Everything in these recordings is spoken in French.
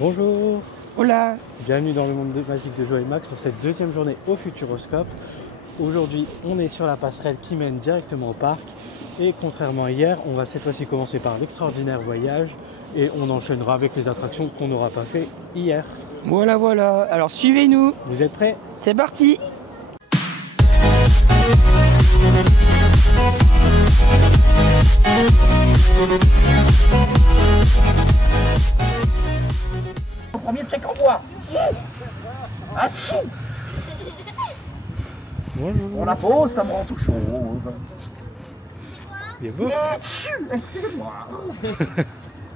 Bonjour, Hola. bienvenue dans le monde magique de Joe et Max pour cette deuxième journée au Futuroscope. Aujourd'hui, on est sur la passerelle qui mène directement au parc et contrairement à hier, on va cette fois-ci commencer par l'extraordinaire voyage et on enchaînera avec les attractions qu'on n'aura pas fait hier. Voilà. Alors suivez-nous. Vous êtes prêts? C'est parti. Premier check en bois. Atchou. Bonjour. On la pose, ça me rend tout chose. Bien beau. Atchou. Excusez-moi.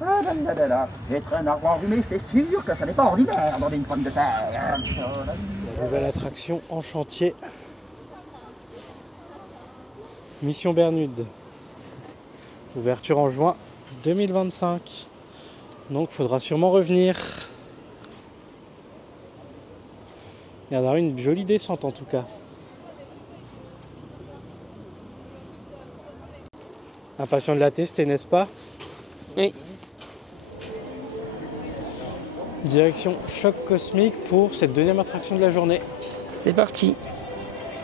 Ah là. Être un arbre enrhumé, c'est sûr que ça n'est pas ordinaire dans une pomme de terre. Nouvelle attraction en chantier. Mission Bernude. Ouverture en juin 2025. Donc faudra sûrement revenir. Il y en a une jolie descente en tout cas. Impatient de la tester, n'est-ce pas? Oui. Direction Choc Cosmique pour cette deuxième attraction de la journée. C'est parti.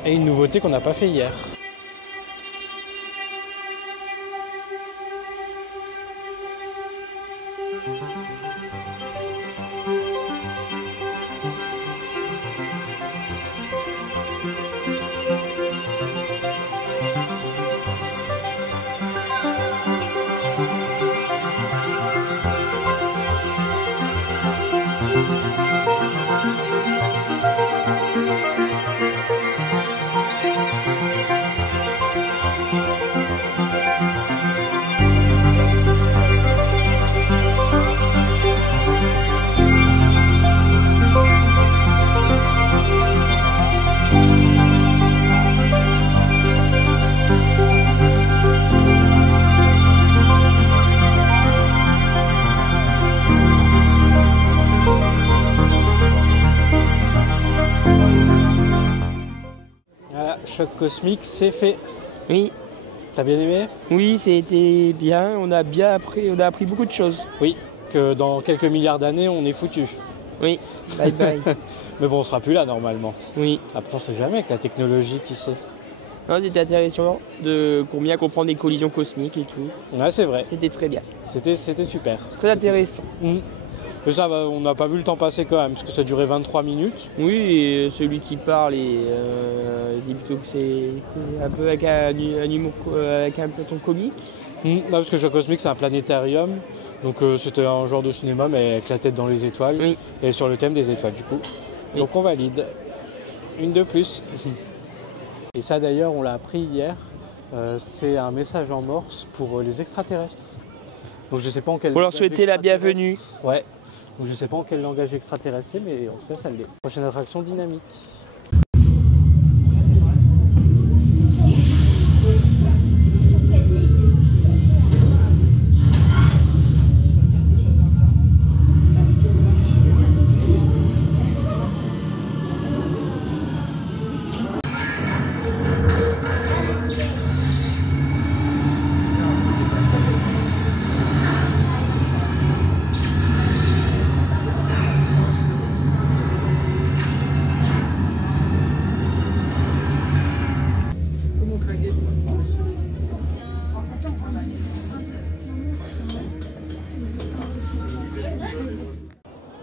Et une nouveauté qu'on n'a pas fait hier. Voilà, Choc Cosmique, c'est fait. Oui. T'as bien aimé? Oui, c'était bien. On a appris beaucoup de choses. Oui, que dans quelques milliards d'années, on est foutu. Oui. Bye bye. Mais bon, on sera plus là normalement. Oui. Après, on sait jamais avec la technologie, qui sait. Non, c'était intéressant de bien comprendre les collisions cosmiques et tout. Ouais, c'est vrai. C'était très bien. C'était super. Très intéressant. Mais ça va, on n'a pas vu le temps passer quand même, parce que ça durait 23 minutes. Oui, et celui qui parle, c'est plutôt que c'est un peu avec un humour, avec un ton comique. Non, parce que Choc Cosmique, c'est un planétarium. Donc c'était un genre de cinéma, mais avec la tête dans les étoiles. Oui. Et sur le thème des étoiles, du coup. Oui. Donc on valide. Une de plus. Et ça, d'ailleurs, on l'a appris hier. C'est un message en morse pour les extraterrestres. Donc je sais pas en quel Pour leur langage souhaiter la extraterrestre. bienvenue. Ouais. Donc je sais pas en quel langage extraterrestre c'est, mais en tout cas ça l'est. Prochaine attraction dynamique.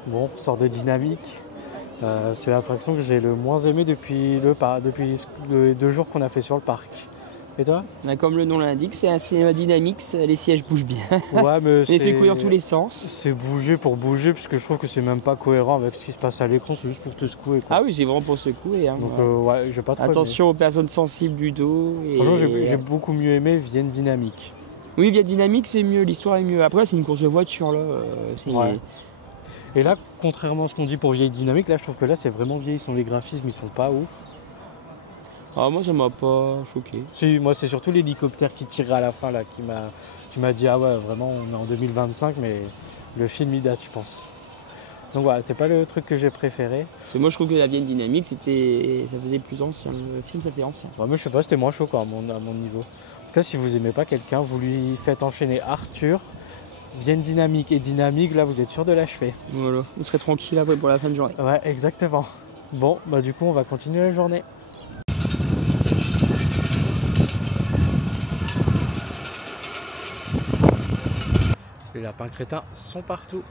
Bon, sort de dynamique. C'est l'attraction que j'ai le moins aimée depuis les 2 jours qu'on a fait sur le parc. Et toi? Comme le nom l'indique, c'est un cinéma dynamique, les sièges bougent bien. Ouais, mais Et c'est coulé dans tous les sens. C'est bouger pour bouger, puisque je trouve que c'est même pas cohérent avec ce qui se passe à l'écran, c'est juste pour te secouer, quoi. Ah oui, c'est vraiment pour secouer. Hein. Donc ouais, j'ai pas trop Attention aux personnes sensibles du dos. aimé. Franchement, j'ai beaucoup mieux aimé Vienne Dynamique. Oui, Via Dynamique, c'est mieux, l'histoire est mieux. Après, c'est une course de voiture, là. Ouais. Et là, contrairement à ce qu'on dit pour vieille dynamique, là je trouve que là c'est vraiment vieillissant, les graphismes ils sont pas ouf. Ah, moi ça m'a pas choqué. Si, moi c'est surtout l'hélicoptère qui tirait à la fin là qui m'a dit ah ouais vraiment on est en 2025 mais le film il date je pense. Donc voilà, c'était pas le truc que j'ai préféré. Parce que moi je trouve que la vieille dynamique ça faisait plus ancien. Le film ça fait ancien. Ouais, moi je sais pas, c'était moins choquant à mon niveau. En tout cas si vous aimez pas quelqu'un, vous lui faites enchaîner Arthur viennent dynamique et dynamique, là vous êtes sûr de l'achever. Voilà, on serait tranquille après pour la fin de journée. Ouais, exactement. Bon, bah du coup on va continuer la journée. Les lapins crétins sont partout.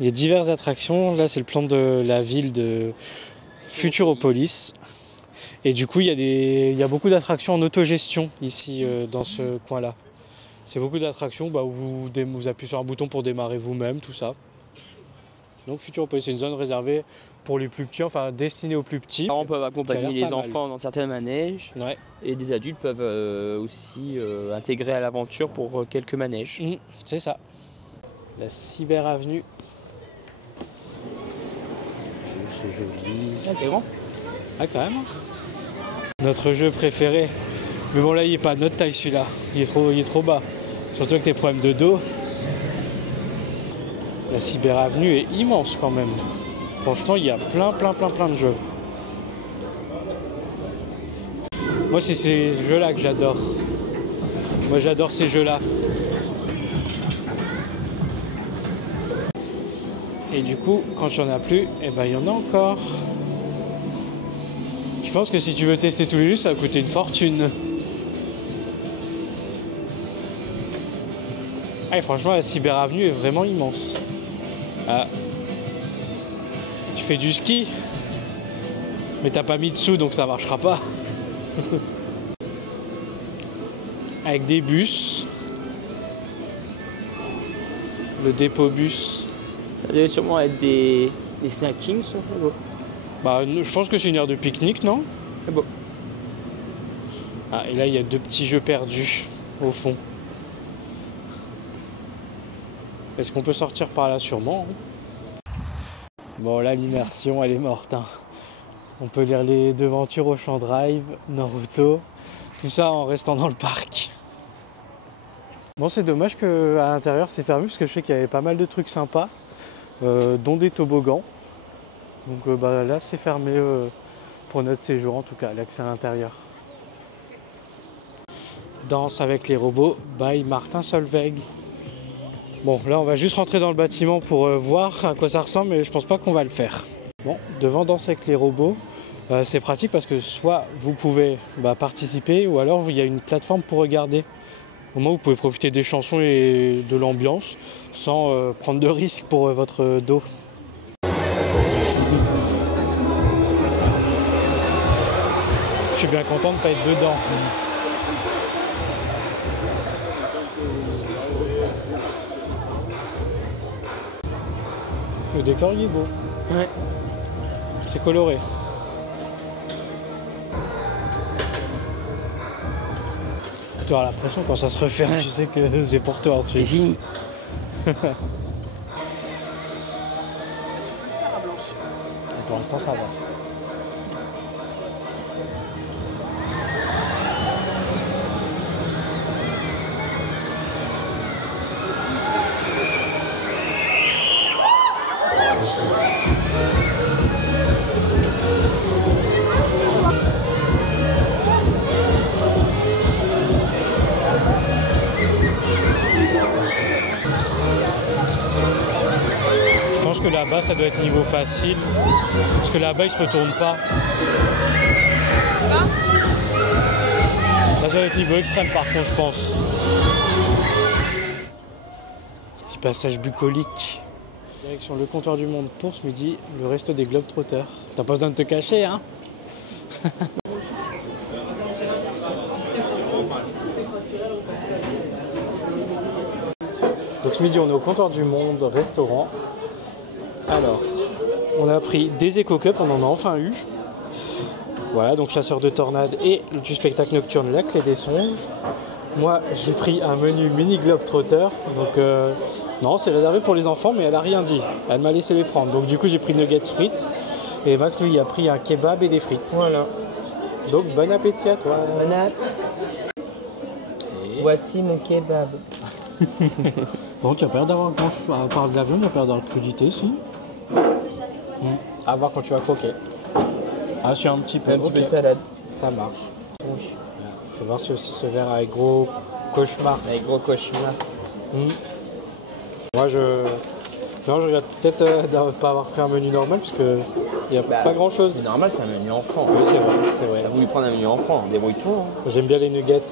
Il y a diverses attractions. Là, c'est le plan de la ville de Futuropolis. Et du coup, il y a beaucoup d'attractions en autogestion ici, dans ce coin-là. C'est beaucoup d'attractions où vous appuyez sur un bouton pour démarrer vous-même, tout ça. Donc Futuropolis, c'est une zone réservée pour les plus petits, enfin destinée aux plus petits. Les parents peuvent accompagner les enfants dans certains manèges. Ouais. Et les adultes peuvent aussi intégrer à l'aventure pour quelques manèges. C'est ça. La Cyber Avenue. C'est joli. Ah, c'est grand. Ah, quand même. Notre jeu préféré. Mais bon, là, il n'est pas à notre taille celui-là. Il est trop bas. Surtout avec tes problèmes de dos. La Cyber Avenue est immense quand même. Franchement, il y a plein de jeux. Moi, c'est ces jeux-là que j'adore. Moi, j'adore ces jeux-là. Et du coup, quand il n'y en a plus, eh ben, il y en a encore. Je pense que si tu veux tester tous les jeux, ça va coûter une fortune. Ah, et franchement, la Cyber Avenue est vraiment immense. Ah. Tu fais du ski, mais t'as pas mis de sous, donc ça marchera pas. Avec des bus. Le dépôt bus. Ça devait sûrement être des snackings. Bah, je pense que c'est une aire de pique-nique, non? C'est beau. Ah, et là, il y a deux petits jeux perdus au fond. Est-ce qu'on peut sortir par là? Sûrement. Bon, là, l'immersion, elle est morte. Hein. On peut lire les devantures Auchan Drive, Naruto, tout ça en restant dans le parc. Bon, c'est dommage qu'à l'intérieur, c'est fermé, parce que je sais qu'il y avait pas mal de trucs sympas, dont des toboggans. Donc là, c'est fermé pour notre séjour, en tout cas, l'accès à l'intérieur. Danse avec les robots, by Martin Solveig. Bon, là, on va juste rentrer dans le bâtiment pour voir à quoi ça ressemble, mais je pense pas qu'on va le faire. Bon, devant Danse avec les robots, c'est pratique parce que soit vous pouvez participer, ou alors il y a une plateforme pour regarder. Au moins, vous pouvez profiter des chansons et de l'ambiance sans prendre de risques pour votre dos. Je suis bien content de ne pas être dedans. Le décor il est beau. Ouais. Très coloré. Tu auras l'impression quand ça se referme, tu sais que c'est pour toi ensuite. C'est fini. Pour l'instant ça va. Je pense que là-bas ça doit être niveau facile, parce que là-bas il se retourne pas. Là ça doit être niveau extrême par contre je pense. Petit passage bucolique. Direction le comptoir du monde pour ce midi, le resto des Globetrotters. T'as pas besoin de te cacher hein. Donc ce midi on est au comptoir du monde restaurant. Alors, on a pris des éco-cups, on en a enfin eu. Voilà, donc chasseur de tornades et du spectacle nocturne La Clé des Songes. Moi, j'ai pris un menu mini Globetrotter. Donc, non, c'est réservé pour les enfants, mais elle a rien dit. Elle m'a laissé les prendre. Donc, du coup, j'ai pris nuggets frites. Et Max, lui, a pris un kebab et des frites. Voilà. Donc, bon appétit à toi. Bon appétit. Voici mon kebab. Bon, tu as peur d'avoir grand chose. À part de l'avion, tu as peur d'avoir de crudité, si. À voir quand tu vas croquer. Ah, c'est un petit peu. Un petit peu de salade. Ça marche. Faut voir ce verre avec gros cauchemar. Avec gros cauchemar. Moi, non, je regrette peut-être de ne pas avoir pris un menu normal parce qu'il n'y a pas grand-chose. C'est normal, c'est un menu enfant. Oui, c'est vrai, c'est vrai. T'as voulu prendre un menu enfant, débrouille-toi. Hein. J'aime bien les nuggets.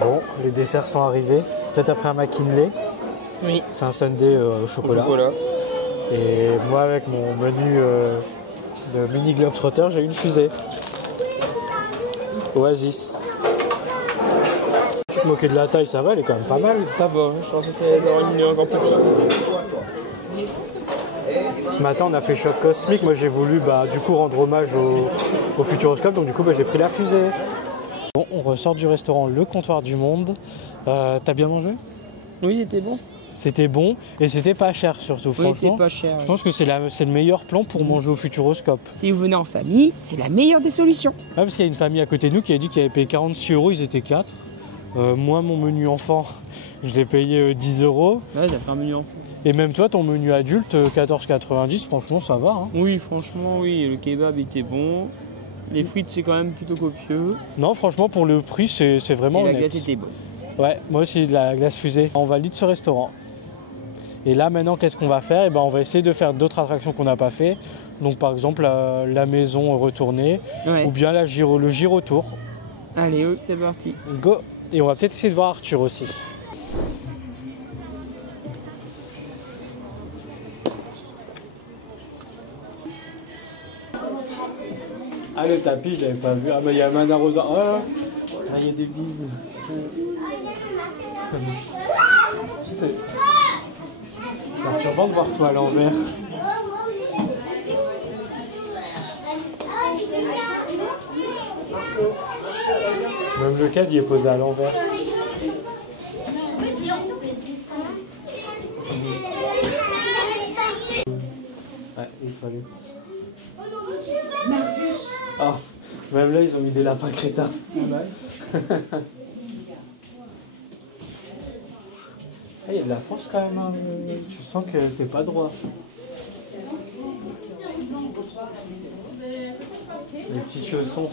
Bon, les desserts sont arrivés. Toi, t'as pris un McKinley. Oui. C'est un sundae au chocolat. Et moi, avec mon menu de mini Globetrotter, j'ai une fusée. Oasis. Tu te moquais de la taille, ça va, elle est quand même pas mal. Ça va, je pensais que t'allais avoir une encore plus petite. Ce matin, on a fait choc cosmique. Moi, j'ai voulu du coup rendre hommage au Futuroscope. Donc du coup, j'ai pris la fusée. Bon, on ressort du restaurant Le Comptoir du Monde. T'as bien mangé? Oui, c'était bon. C'était bon et c'était pas cher surtout, Oui, franchement. c'est pas cher. Je pense que c'est le meilleur plan pour manger au Futuroscope. Si vous venez en famille, c'est la meilleure des solutions. Ah, parce qu'il y a une famille à côté de nous qui a dit qu'elle avait payé 46 €, ils étaient 4. Moi, mon menu enfant, je l'ai payé 10 €. Ouais, t'as fait un menu enfant. Et même toi, ton menu adulte, 14,90 €, franchement, ça va. Hein. Oui, franchement, oui. Le kebab était bon. Les frites, c'est quand même plutôt copieux. Non, franchement, pour le prix, c'est vraiment Et la honnête. glace était bonne. Ouais, moi aussi, de la glace fusée. On valide ce restaurant. Et là, maintenant, qu'est-ce qu'on va faire? On va essayer de faire d'autres attractions qu'on n'a pas fait. Donc, par exemple, la maison retournée Ouais. ou bien le gyrotour. Allez, oui, c'est parti. Go! Et on va peut-être essayer de voir Arthur aussi. Ah, le tapis, je l'avais pas vu. Ah, bah, il y a Mana Rosa. Ah, il y a des bises. C'est perturbant de voir toi à l'envers. Même le cadre, il est posé à l'envers. Ouais, les toilettes. Ah, même là, ils ont mis des lapins crétins. Il y a de la force quand même. Hein. Tu sens que t'es pas droit. Les petits chaussons.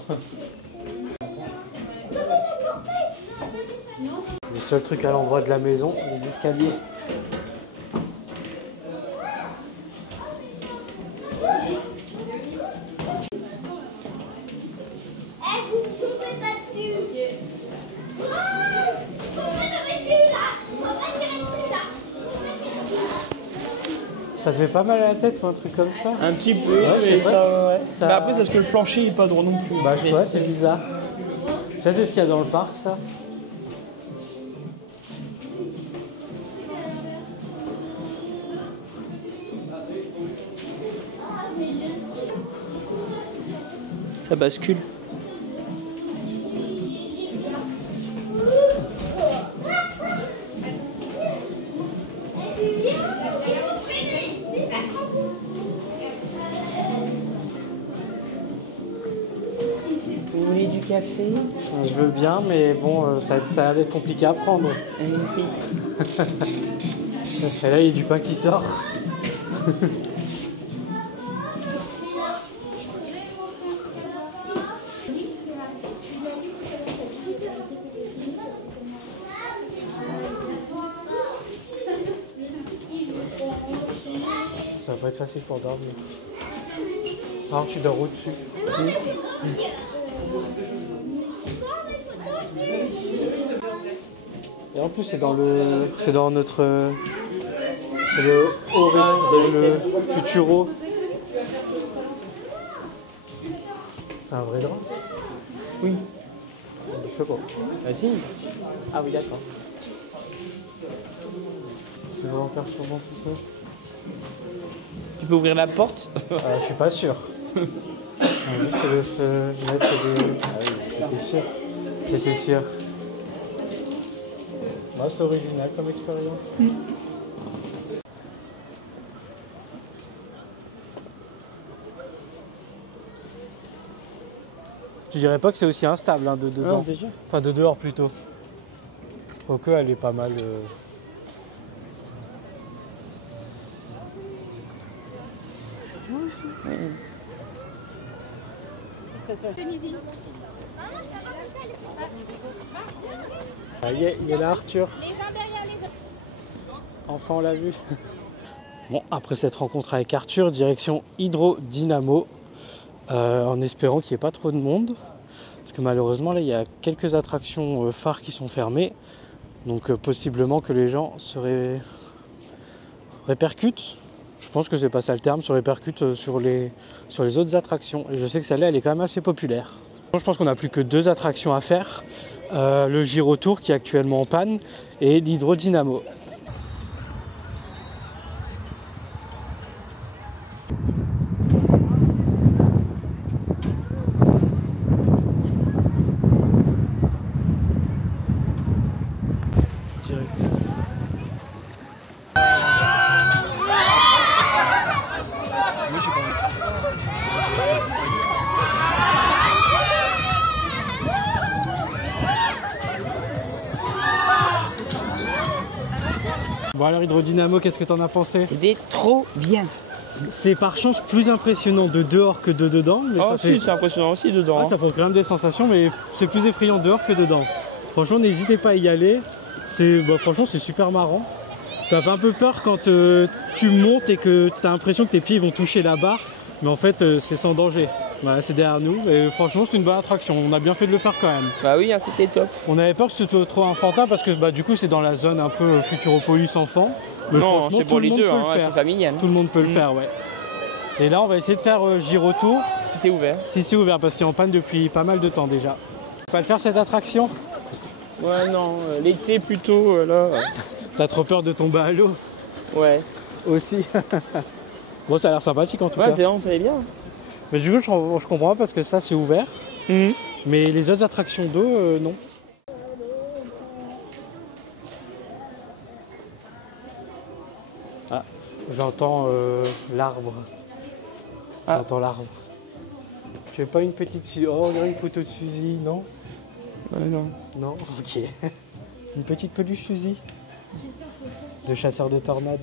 Le seul truc à l'endroit de la maison, les escaliers. Ça te fait pas mal à la tête ou un truc comme ça? Un petit peu, Ouais, mais ça... ça... après, c'est parce que le plancher est pas droit non plus. Bah, je vois, c'est bizarre. Ça, c'est ce qu'il y a dans le parc, ça. Ça bascule. Vous voulez du café? Je veux bien, mais bon, ça a l'air d'être compliqué à prendre. Et là, il y a du pain qui sort. Ça va pas être facile pour dormir. Alors tu dors au-dessus. Et en plus c'est dans notre le Futuro. C'est un vrai drap? Oui. Je sais pas. Ah si. Ah oui, d'accord. C'est vraiment perturbant tout ça. Tu peux ouvrir la porte? Je suis pas sûr. Juste se mettre des... Ah oui, c'était sûr. C'était sûr. Bah, c'est original comme expérience. Tu dirais pas que c'est aussi instable hein, de dedans? Non, déjà. Enfin de dehors plutôt. Quoique elle est pas mal. Il y a là Arthur. Enfin, on l'a vu. Bon, après cette rencontre avec Arthur, direction Hydrodynamo, en espérant qu'il n'y ait pas trop de monde. Parce que malheureusement, là, il y a quelques attractions phares qui sont fermées. Donc possiblement que les gens se répercutent. Je pense que c'est pas ça le terme, se répercutent sur les autres attractions. Et je sais que celle-là, elle est quand même assez populaire. Je pense qu'on n'a plus que 2 attractions à faire. Le Gyrotour qui est actuellement en panne et l'Hydrodynamo. Bon alors Hydrodynamo, qu'est-ce que t'en as pensé? C'était trop bien. C'est par chance plus impressionnant de dehors que de dedans. Mais Ah si, c'est impressionnant aussi dedans. Ah, ça fait quand même des sensations, mais c'est plus effrayant dehors que dedans. Franchement, n'hésitez pas à y aller. Franchement, c'est super marrant. Ça fait un peu peur quand tu montes et que tu as l'impression que tes pieds vont toucher la barre. Mais en fait, c'est sans danger. Voilà, c'est derrière nous. Et franchement, c'est une bonne attraction. On a bien fait de le faire quand même. Bah oui, hein, c'était top. On avait peur que ce soit trop enfantin parce que du coup, c'est dans la zone un peu Futuropolis enfant. Mais non, c'est pour les deux, hein, c'est familial. Tout le monde peut le faire, ouais. Et là, on va essayer de faire Gyrotour. Si c'est ouvert. Si c'est ouvert, parce qu'il est en panne depuis pas mal de temps déjà. On va le faire cette attraction? Ouais, non, l'été plutôt, là. T'as trop peur de tomber à l'eau? Ouais. Aussi. Bon, ça a l'air sympathique en tout cas. Ouais, c'est bon, ça allait bien. Mais du coup, je comprends pas parce que ça, c'est ouvert. Mais les autres attractions d'eau, non. Ah, j'entends l'arbre. Ah. J'entends l'arbre. Tu veux pas une petite Suzy? Oh, on dirait une photo de Suzy, non? Non. Non? Ok. Une petite peluche Suzy de chasseur de tornades.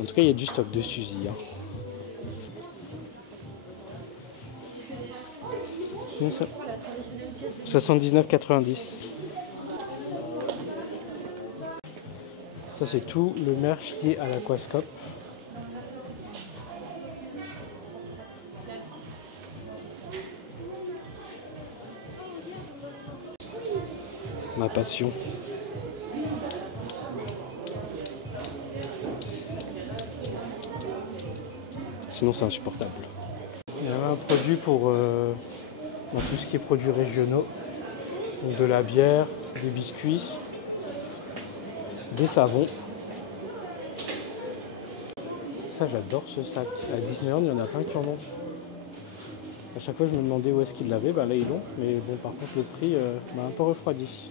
En tout cas, il y a du stock de Suzy. Hein. 79,90. Ça, c'est tout le merch qui est à l'Aquascope. Ma passion. Sinon c'est insupportable. Il y avait un produit pour dans tout ce qui est produits régionaux. Donc de la bière, des biscuits, des savons. Ça j'adore ce sac. À Disneyland il y en a plein qui en ont. À chaque fois je me demandais où est-ce qu'ils l'avaient, là ils l'ont. Mais bon par contre le prix m'a un peu refroidi.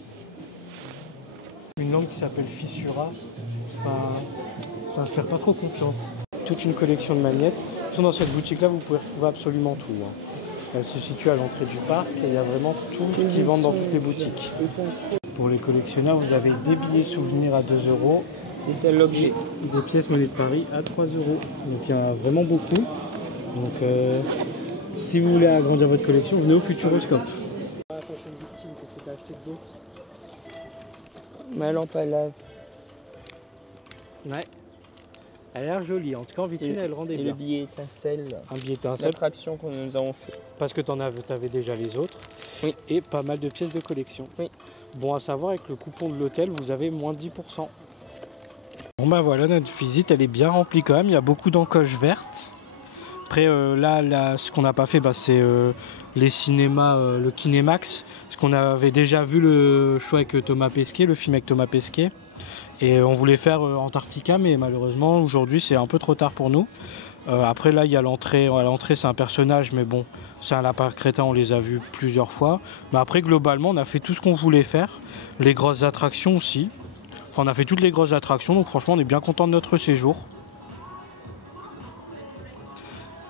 Une lampe qui s'appelle Fissura, ça inspire pas trop confiance. Toute une collection de magnettes. Dans cette boutique-là, vous pouvez retrouver absolument tout. Hein. Elle se situe à l'entrée du parc et il y a vraiment tout ce qu'ils vendent dans toutes les boutiques. Pour les collectionneurs, vous avez des billets souvenirs à 2 €. C'est ça l'objet. Des pièces monnaie de Paris à 3 €. Donc il y en a vraiment beaucoup. Donc si vous voulez agrandir votre collection, venez au Futuroscope. La prochaine victime, qu'est-ce que tu as acheté de beau? Ma lampe à lave. Ouais. Elle a l'air jolie, en tout cas en vitrine elle rendait bien. Et le billet étincelle. Un billet étincelle. L'attraction que nous avons fait. Parce que tu avais déjà les autres. Oui. Et pas mal de pièces de collection. Oui. Bon à savoir, avec le coupon de l'hôtel, vous avez moins 10%. Bon bah voilà, notre visite elle est bien remplie quand même, il y a beaucoup d'encoches vertes. Après là, ce qu'on n'a pas fait, c'est les cinémas, le Kinémax. Parce qu'on avait déjà vu le show avec Thomas Pesquet, le film avec Thomas Pesquet. Et on voulait faire Antarctica, mais malheureusement aujourd'hui c'est un peu trop tard pour nous. Après là il y a l'entrée, à l'entrée c'est un personnage, mais bon c'est un lapin crétin, on les a vus plusieurs fois. Mais après globalement on a fait tout ce qu'on voulait faire, les grosses attractions aussi. Enfin, on a fait toutes les grosses attractions, donc franchement on est bien content de notre séjour.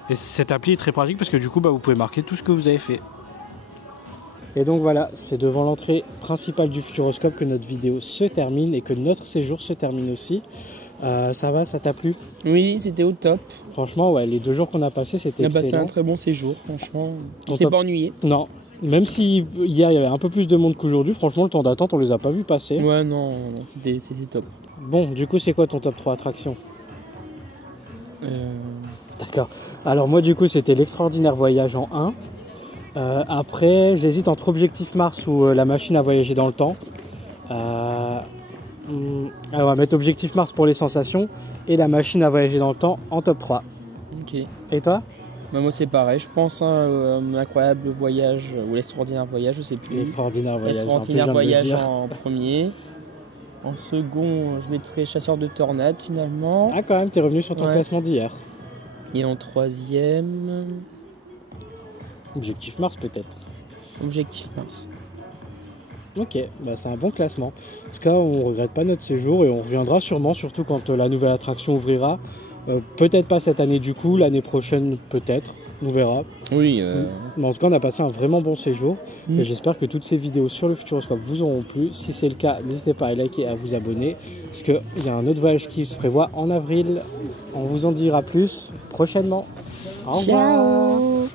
Et cette appli est très pratique parce que du coup vous pouvez marquer tout ce que vous avez fait. Et donc voilà, c'est devant l'entrée principale du Futuroscope que notre vidéo se termine et que notre séjour se termine aussi. Ça va, ça t'a plu? Oui, c'était au top. Franchement, ouais, les 2 jours qu'on a passés, c'était excellent. On a passé un très bon séjour, franchement. On s'est pas ennuyé. Non, Même si hier il y avait un peu plus de monde qu'aujourd'hui, franchement le temps d'attente on les a pas vus passer. Ouais, non, c'était top. Bon, du coup c'est quoi ton top 3 attractions? D'accord. Alors moi du coup c'était l'extraordinaire voyage en 1. Après j'hésite entre Objectif Mars ou la machine à voyager dans le temps. Alors on va mettre Objectif Mars pour les sensations et la machine à voyager dans le temps en top 3. Ok. Et toi? Bah, moi c'est pareil, je pense l'incroyable voyage ou l'extraordinaire voyage, je sais plus. L'extraordinaire voyage. L'extraordinaire voyage en premier. En second, je mettrai chasseur de tornades finalement. Ah quand même, t'es revenu sur ton Ouais. classement d'hier. Et en troisième, Objectif Mars peut-être. Objectif Mars. Ok, bah c'est un bon classement. En tout cas, on regrette pas notre séjour et on reviendra sûrement, surtout quand la nouvelle attraction ouvrira. Peut-être pas cette année du coup, l'année prochaine peut-être, on verra. Oui. Mais en tout cas, on a passé un vraiment bon séjour et j'espère que toutes ces vidéos sur le Futuroscope vous auront plu. Si c'est le cas, n'hésitez pas à liker et à vous abonner parce qu'il y a un autre voyage qui se prévoit en avril. On vous en dira plus prochainement. Au revoir. Ciao.